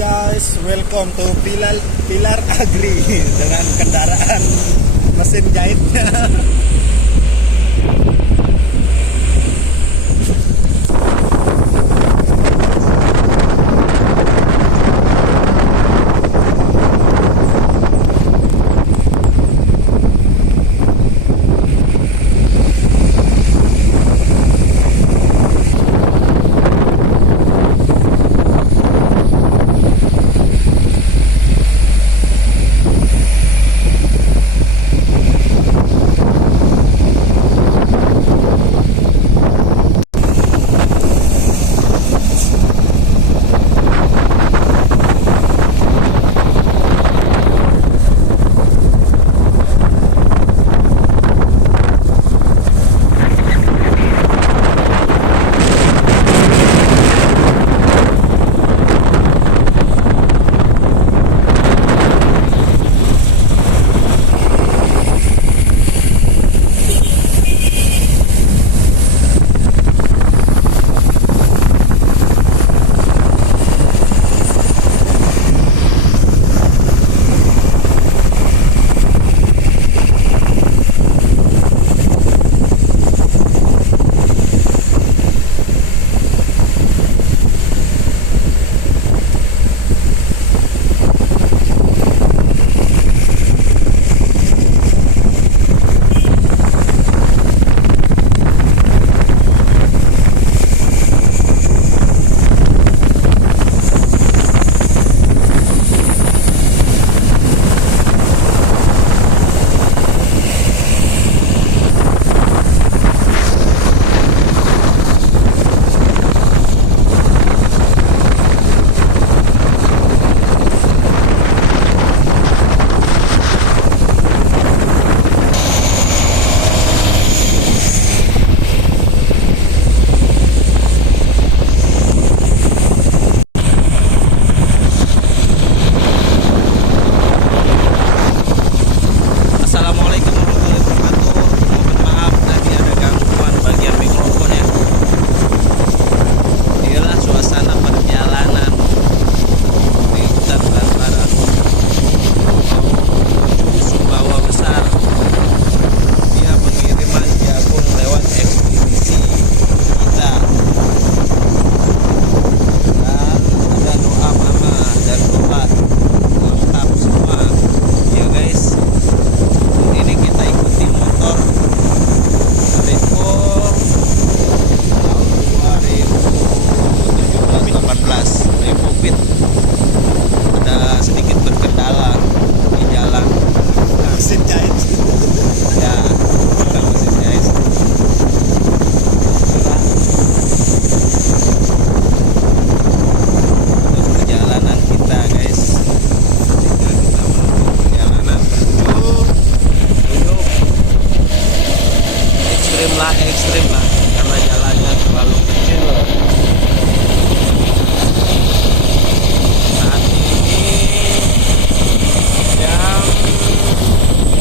guys, welcome to Pilar Agri dengan kendaraan mesin jahitnya. Ekstrim lah karena jalannya terlalu kecil. Saat ini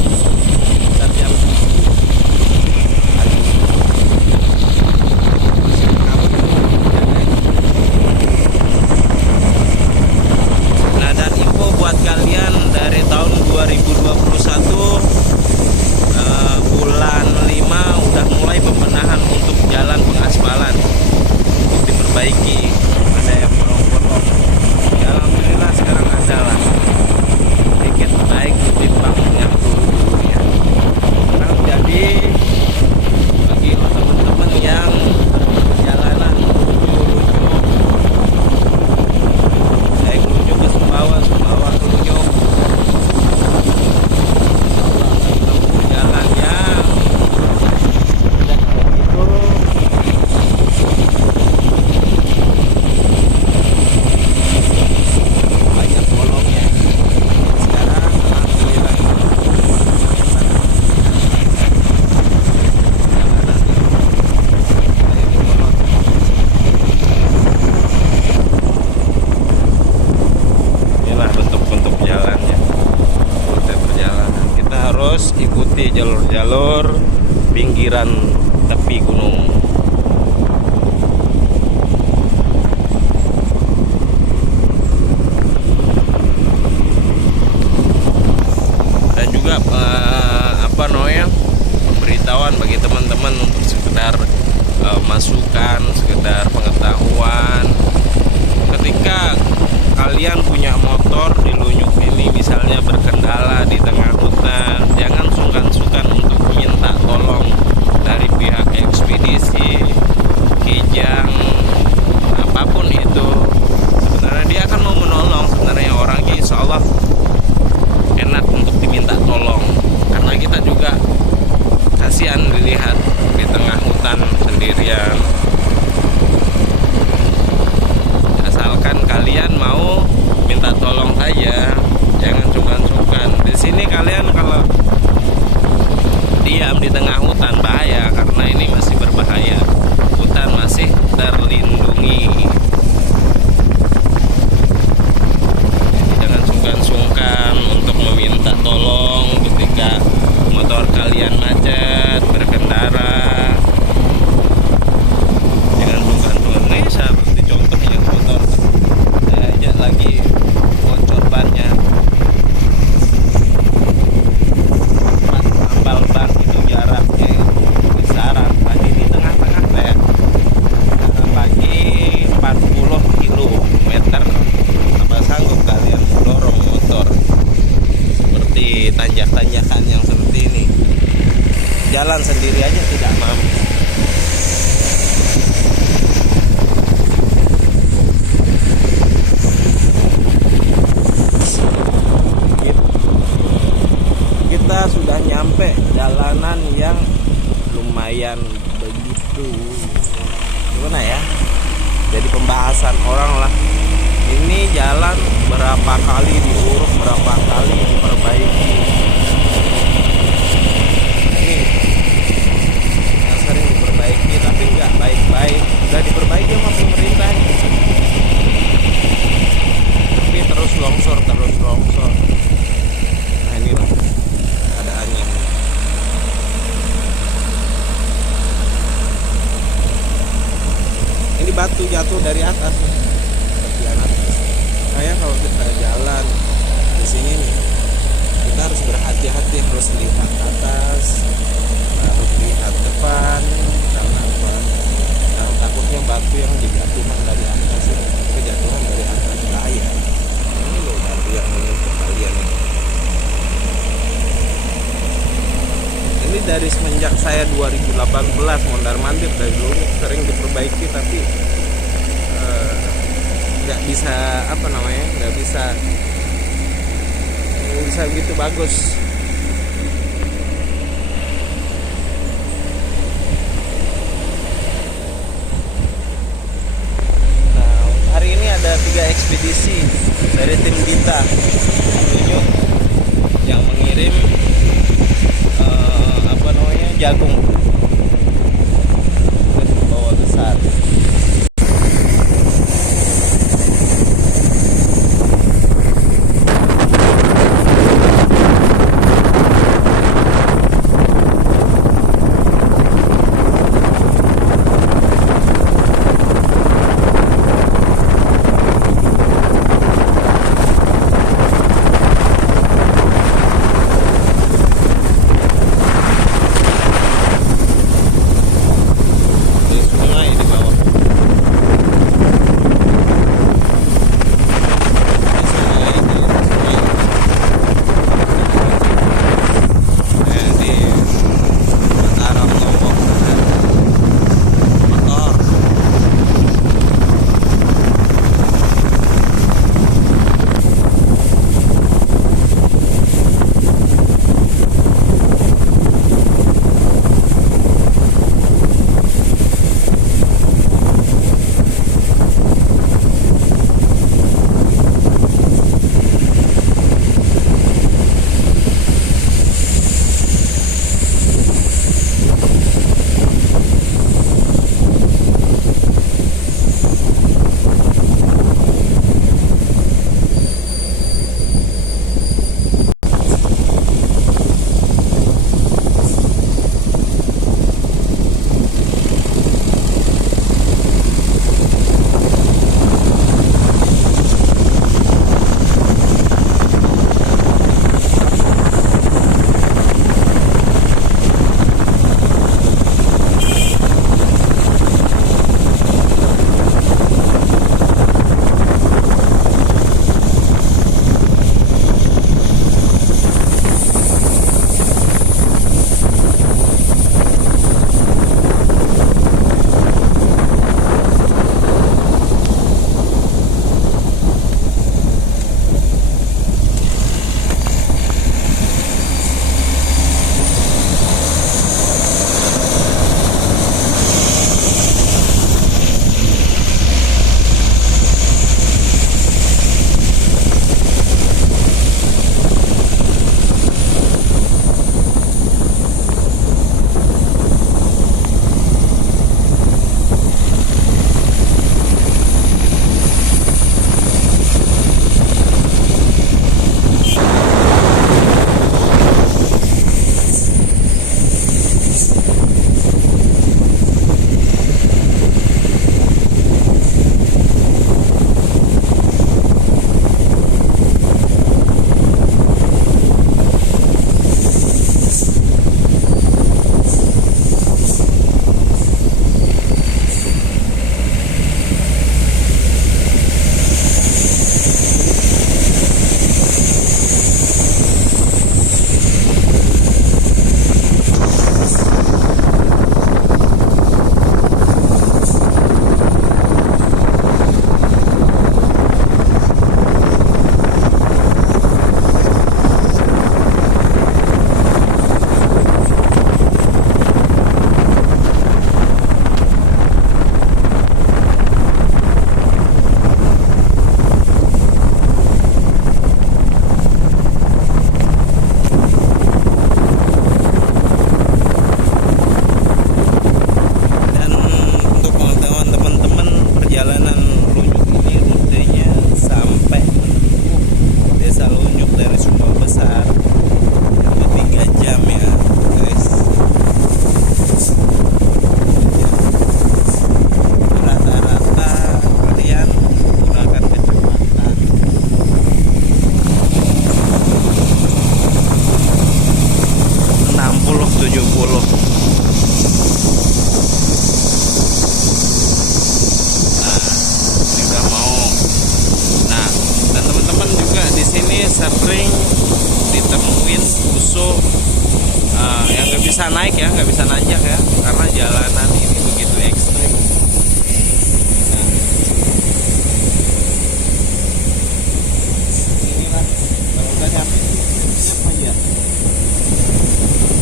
jam sekitar jam 7. Nah, dan info buat kalian dari tahun 2021 bulan 5 udah mulai pembenahan untuk jalan pengaspalan untuk diperbaiki. Ada yang bolong-bolong, ya alhamdulillah sekarang ada lah sedikit baik ketimbang yang dulu-dulunya. Nah, jadi bagi teman-teman yang perjalanan baik menuju ke Sumbawa menuju jalannya banyak bolongnya. Sekarang alhamdulillah inilah bentuk-bentuk jalannya. Rute perjalanan kita harus ikuti jalur-jalur pinggiran tepi gunung. masukan, sekedar pengetahuan. Ketika kalian punya motor di Lunyuk ini misalnya berkendala di tengah hutan, jangan sungkan-sungkan untuk minta tolong dari pihak ekspedisi, kijang, apapun itu. Sebenarnya dia akan mau menolong. Sebenarnya orangnya insya Allah enak untuk diminta tolong, karena kita juga kasihan dilihat di tengah hutan sendirian. Asalkan kalian mau minta tolong saja, jangan sungkan-sungkan. Di sini kalian kalau diam di tengah hutan bahaya, karena ini masih berbahaya. Hutan masih terlindungi. Jadi jangan sungkan-sungkan untuk meminta tolong ketika motor kalian macet berkendara. Jangan sungkan-sungkan. Nih seperti contohnya motor saya ajak lagi bocor bannya. Ambal ban itu jaraknya kisaran tadi di tengah-tengah saya lagi 40 km. Apa sanggup kalian dorong motor seperti tanjak-tanjakan yang seperti ini? Jalan sendiri aja tidak mampu. Kita sudah nyampe jalanan yang lumayan begitu, gimana ya, jadi pembahasan orang lah. Ini jalan berapa kali diuruk, berapa kali diperbaiki. Ini yang sering diperbaiki tapi nggak baik-baik. Udah diperbaiki sama pemerintah, tapi terus longsor. Nah inilah keadaannya. Ini batu jatuh dari atas, bagian atas. Kayak kalau kita jalan di sini nih, kita harus berhati-hati, harus lihat atas, harus lihat depan, karena apa? Karena takutnya batu yang dijatuhkan dari atas ini, kejatuhan dari atas bahaya. Ini loh batu yang menyentuh kalian ini. Ini dari semenjak saya 2018 mondar-mandir dari dulu sering diperbaiki, tapi nggak bisa nggak bisa begitu bagus. Nah, hari ini ada 3 ekspedisi dari tim kita Lunyuk yang mengirim jagung ke bawah besar. Sungai di bawah. bisa naik ya, nggak bisa nanjak ya, karena jalanan ini begitu ekstrim. Nah, inilah kalau udah nyampe apa ya?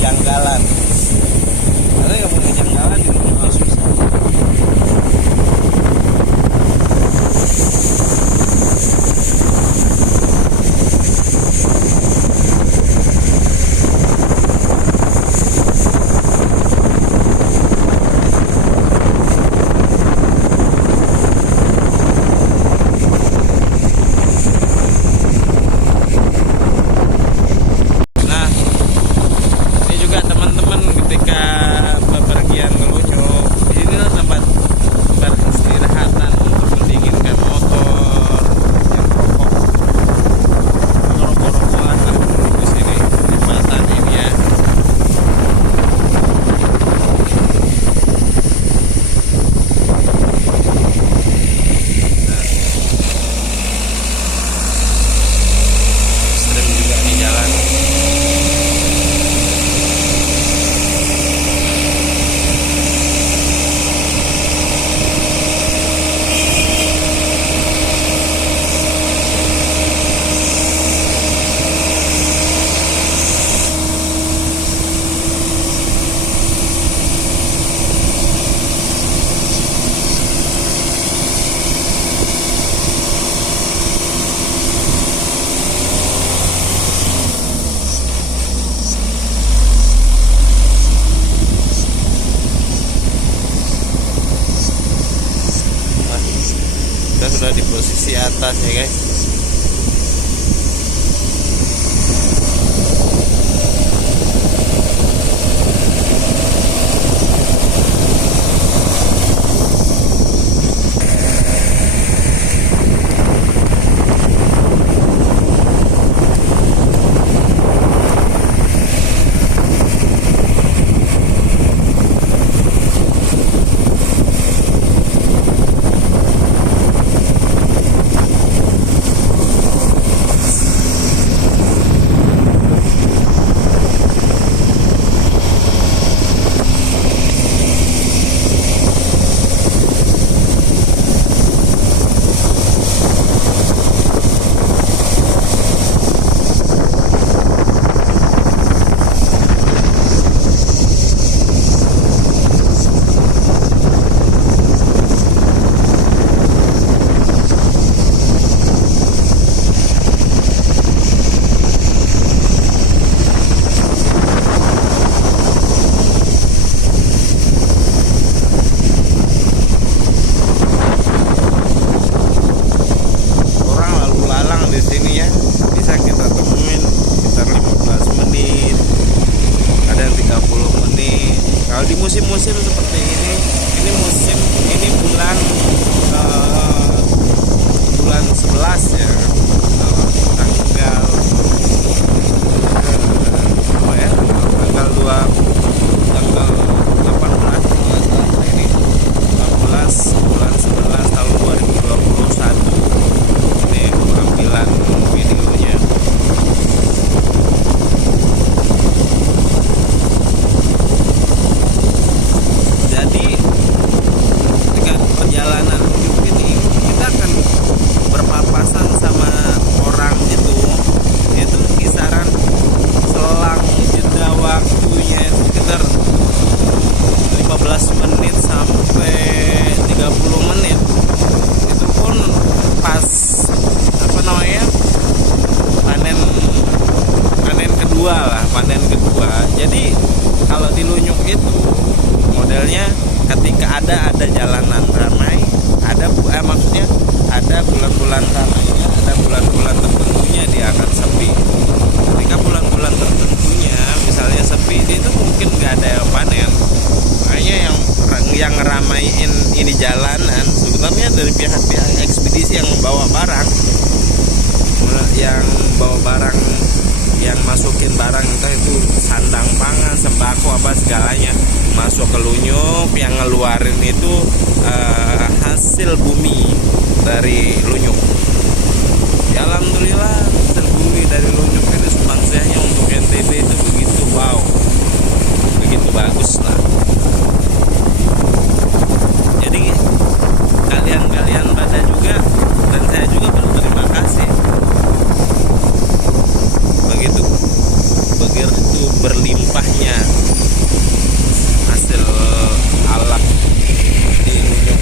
Janggalan. Karena nggak punya janggalan di rumah susah. Nah, ini juga teman-teman ketika bepergian ke Lunyuk, di sini lah tempat peristirahatan untuk mendinginkan motor, yang rokok-rokokan lah di sini jembatan ini ya. Ekstrim juga nih jalan. Kita sudah di posisi atas ya guys. Orang lalu lalang di sini ya, bisa kita temuin sekitar 15 menit, ada yang 30 menit. Kalau di musim-musim seperti ini musim, ini bulan bulan 11 ya, tanggal apa ya, tanggal 18 ini 14 bulan 11 tahun 2021. Ini pengambilan videonya. Jadi ketika perjalanan menuju ini kita akan berpapasan sama orang itu kisaran selang jeda waktunya sekitar 15 menit sampai 30 menit. Itu pun pas apa namanya, panen kedua. Jadi kalau di Lunyuk itu modelnya ketika ada jalanan ramai, maksudnya ada bulan-bulan ramainya, ada bulan-bulan tertentunya dia akan sepi. Ketika bulan-bulan tertentunya misalnya sepi, itu mungkin nggak ada yang panen. Makanya yang ngeramaiin ini jalanan sebenarnya dari pihak-pihak ekspedisi yang bawa barang, yang masukin barang, entah itu sandang pangan, sembako apa segalanya masuk ke Lunyuk. Yang ngeluarin itu hasil bumi dari Lunyuk. Ya alhamdulillah hasil bumi dari Lunyuk itu sumbangsihnya untuk NTB itu begitu wow, begitu bagus lah. Jadi kalian pada juga dan saya juga berterima kasih. Begitu berlimpahnya hasil alam di Lunyuk.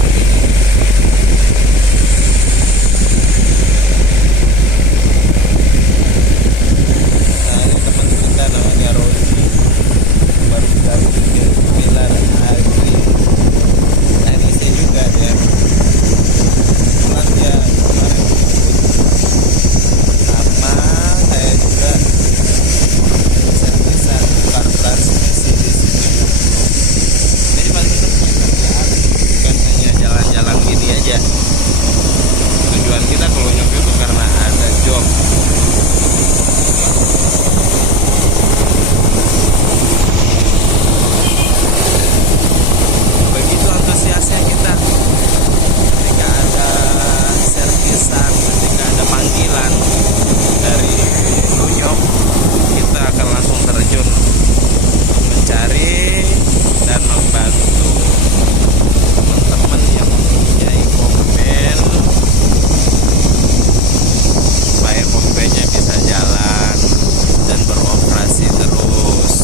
Nah, ini teman kita namanya Rozi, baru gabung di Pilar Agri. Nah, ini saya juga dia kebetulan dia kemarin ikut sama saya juga servisan tukar transmisi di sini. Jadi paling kita punya kerjaan, bukan hanya jalan-jalan gini aja. Tujuan kita ke Lunyuk itu karena ada job. Begitu antusiasnya kita ketika ada servisan, ketika ada panggilan dari Lunyuk, kita akan langsung terjun mencari dan membantu teman-teman yang mempunyai kompen supaya kompennya bisa jalan dan beroperasi terus.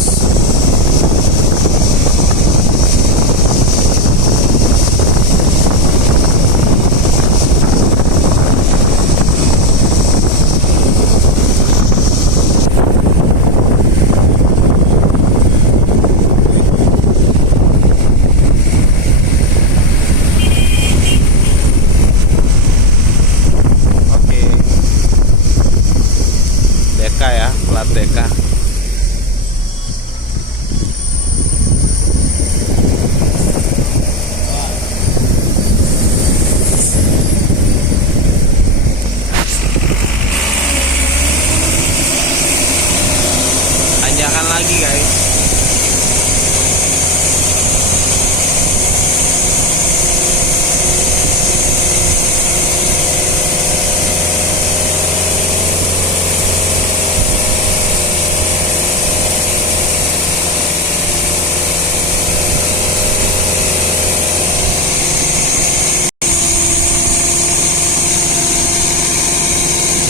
Oke, DK ya, plat DK. Tanjakan lagi guys.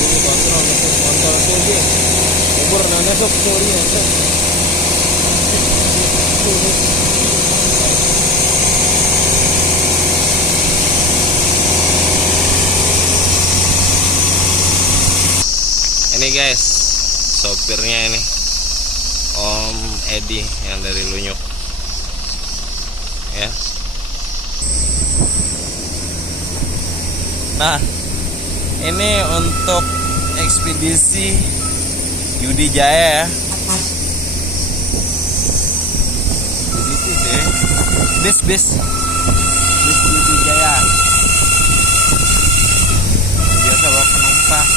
Ini kontrol tuh dia. Umur nana sok sorry ya. Ini guys, sopirnya ini Om Edi yang dari Lunyuk ya. Nah, ini untuk ekspedisi Yudi Jaya ya. Ekspedisi sih. Bis Yudi Jaya. Biasa bawa penumpang.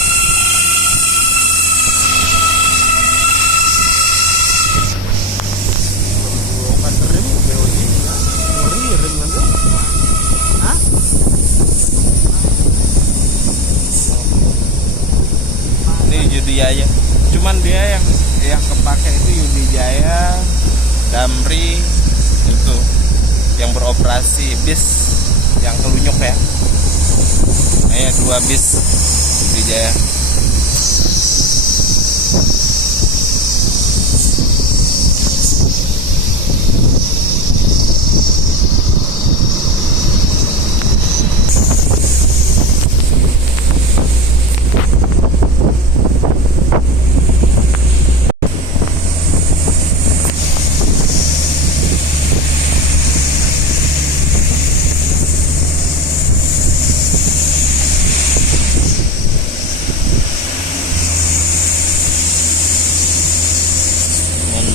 Ini Yudi Jaya. Cuman dia yang kepake itu Yudi Jaya, Damri itu yang beroperasi bis yang ke Lunyuk ya. Ini 2 bis Yudi Jaya.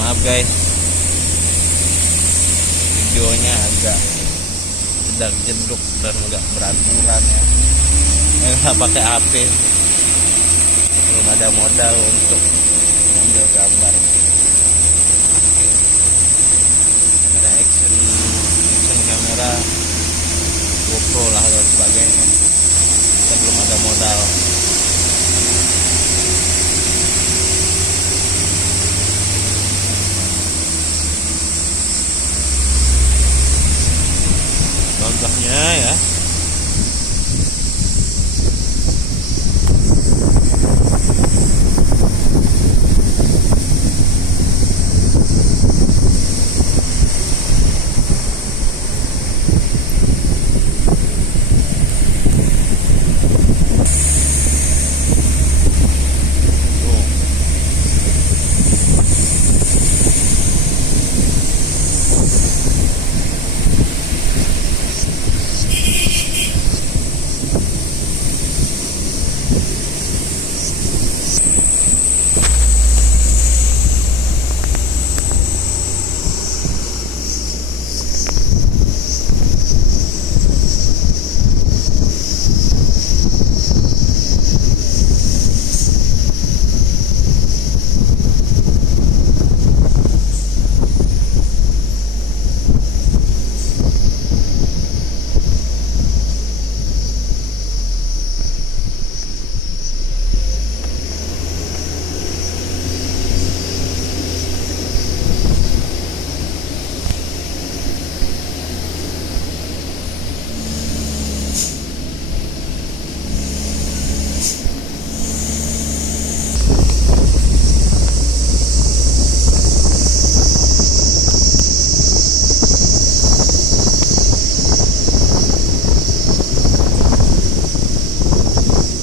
Maaf guys, videonya agak jedak jeduk dan agak beraturan ya. Nggak pakai HP, belum ada modal untuk mengambil gambar. Kamera action kamera GoPro lah dan sebagainya. Kita belum ada modal.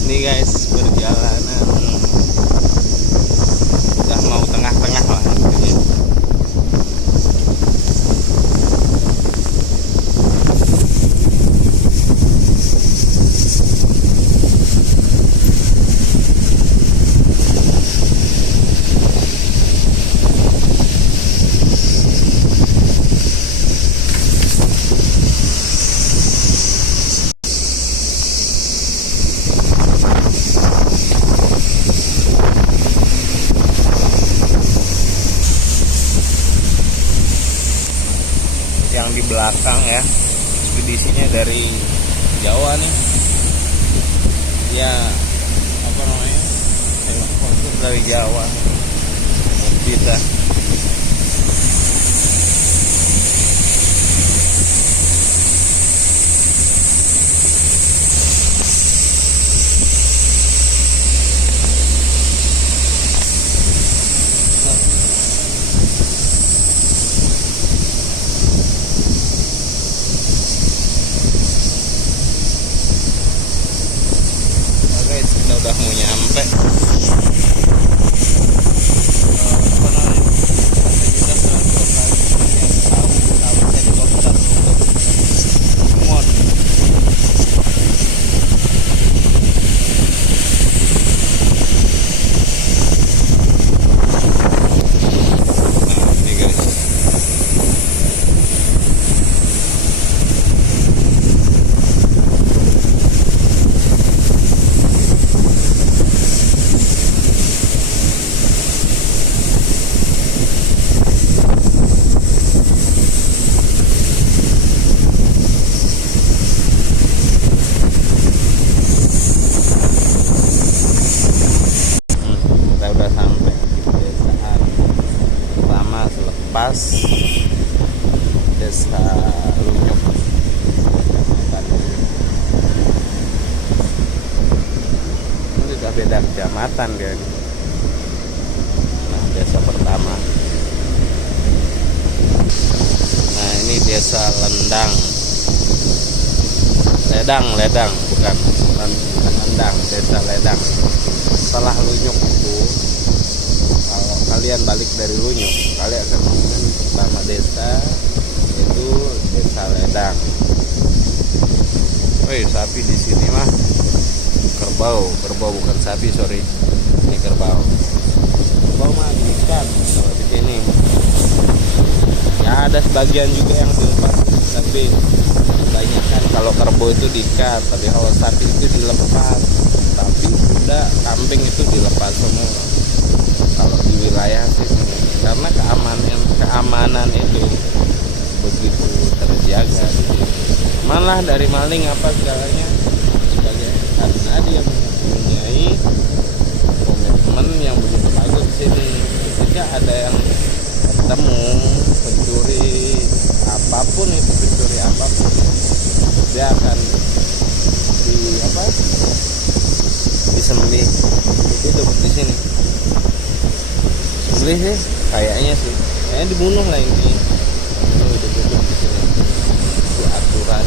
Nih guys, perjalanan udah mau tengah-tengah lah intinya. Yang di belakang ya, ekspedisinya dari Jawa nih. Ya, apa namanya? Helikopter dari Jawa. Kita kita udah mau nyampe. Apa namanya? Fasilitas transportasi yang tahu helikopter untuk semua. Nah, ini guys. Kita udah sampai di pedesaan pertama selepas desa Lunyuk. Ini udah beda kecamatan dia ini. Nah, desa pertama. Nah, ini desa Lendang. Ledang bukan Lendang, desa Ledang. Setelah Lunyuk itu, kalau kalian balik dari Lunyuk, kalian akan menemukan pertama desa itu desa Ledang. Woi, sapi di sini mah kerbau bukan sapi, sorry, ini kerbau. Kerbau mah ikan kalau di sini. Ya ada sebagian juga yang dilepas, tapi kebanyakan kalau kerbau itu diikat, tapi kalau sapi itu dilepas. Tapi kuda, kambing itu dilepas semua kalau di wilayah sini, karena keamanan itu begitu terjaga di sini. Malah dari maling apa segalanya sebagai karena dia mempunyai komitmen yang begitu bagus di sini. Ketika ada yang ketemu pencuri apapun itu, dia akan disembelih. Itu di sini sembelih sih kayaknya dibunuh lah ini. Dibunuh di sini. Itu aturan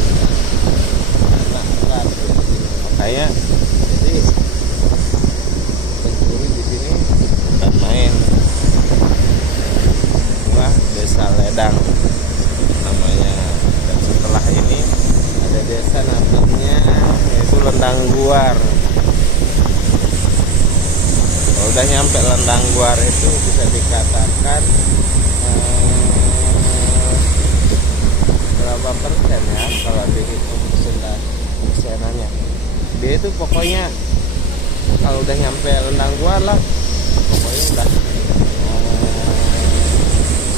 masyarakat di sini. Makanya jadi pencuri di sini bukan main. Inilah desa Ledang namanya. Dan setelah ini ada desa namanya yaitu Lendangguar. Kalau udah nyampe Lendangguar itu bisa dikatakan berapa persen ya kalau dihitung persenannya. Dia itu pokoknya kalau udah nyampe Lendangguar lah, pokoknya udah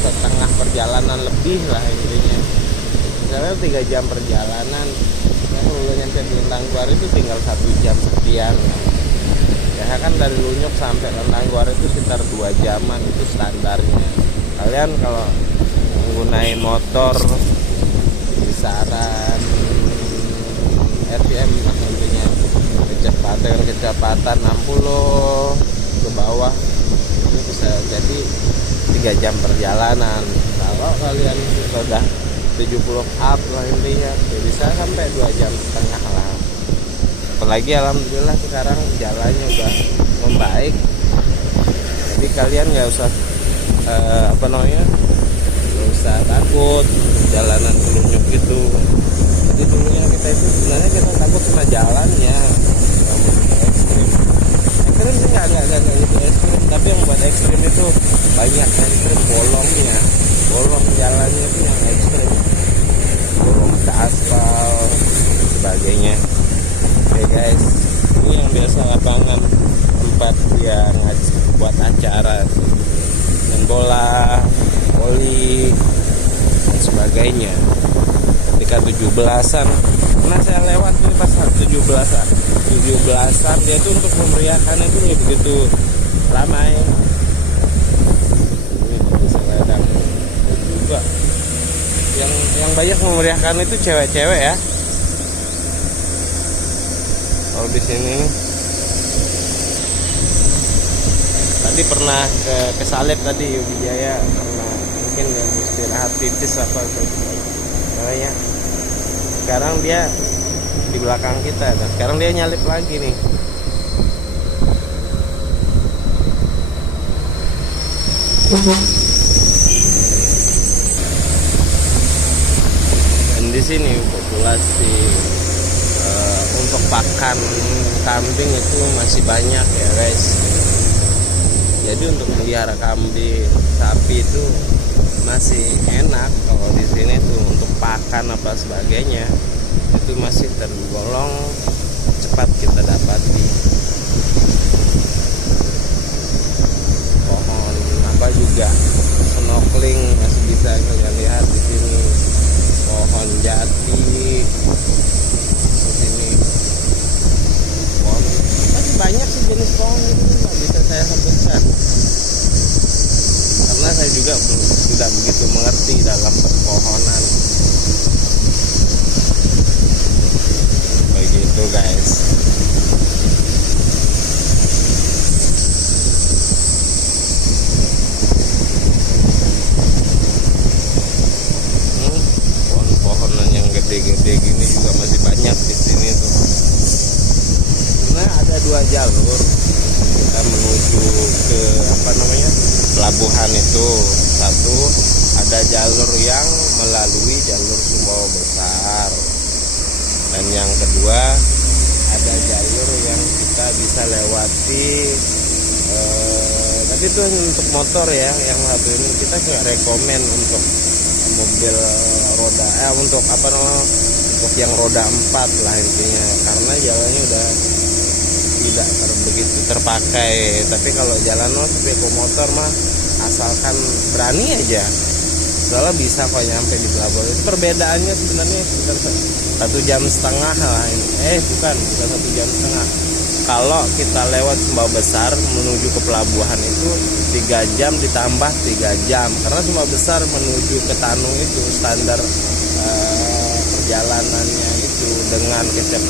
setengah perjalanan lebih lah intinya. Misalnya 3 jam perjalanan, kalau udah nyampe di Lendangguar itu tinggal 1 jam sekian. Ya kan dari Lunyuk sampai Lendangguar itu sekitar 2 jaman itu standarnya. Kalian kalau menggunakan motor kisaran RPM lah intinya, kecepatan 60 ke bawah itu bisa jadi 3 jam perjalanan. Kalau kalian sudah 70 up lah intinya, ya bisa sampai 2 jam setengah lah. Apalagi alhamdulillah sekarang jalannya udah membaik. Jadi kalian nggak usah nggak usah takut jalanan pelunyuk itu. Jadi dulunya kita itu sebenarnya kita takut sama jalannya, nggak mau ekstrim. Ekstrim sih nggak gitu ekstrim, tapi yang buat ekstrim itu banyak ekstrim bolongnya, bolong jalannya itu yang ekstrim, bolong ke aspal sebagainya. Oke guys, ini yang biasa lapangan tempat yang buat acara dan bola, voli dan sebagainya. Ketika 17-an, pernah saya lewat nih pas 17-an dia tuh untuk memeriahkan itu begitu ramai. Ini bisa ledang juga. Yang banyak memeriahkan itu cewek-cewek ya. Kalau di sini tadi pernah ke Salib tadi Wijaya karena mungkin dia istirahat tipis apa makanya sekarang dia di belakang kita dan sekarang dia nyalip lagi nih. Dan di sini populasi untuk pakan kambing itu masih banyak ya guys. Jadi untuk melihara kambing, sapi itu masih enak kalau di sini tuh untuk pakan apa sebagainya itu masih tergolong cepat kita dapati. Pohon apa juga snorkeling masih bisa kalian lihat di sini. Pohon jati di sini. Pohon masih banyak sih jenis pohon itu nggak bisa saya sebutkan. Karena saya juga tidak begitu mengerti dalam perpohonan. Begitu guys. Pohon-pohonan yang gede-gede gini juga masih banyak di sini tuh. Nah ada 2 jalur kita menuju ke pelabuhan itu. Satu ada jalur yang melalui jalur Sumbawa Besar dan yang kedua ada jalur yang kita bisa lewati tapi itu hanya untuk motor ya. Yang satu ini kita nggak rekomen untuk mobil roda untuk untuk yang roda 4 lah intinya, karena jalannya udah tidak begitu terpakai. Tapi kalau jalan sepeda motor mah asalkan berani aja, soalnya bisa kok nyampe di pelabuhan. Itu perbedaannya sebenarnya sekitar 1,5 jam lah ini. Bukan 1 jam setengah. Kalau kita lewat Sumbawa Besar menuju ke pelabuhan itu 3 jam ditambah 3 jam, karena Sumbawa Besar menuju ke Tanung itu standar perjalanannya itu dengan kecepatan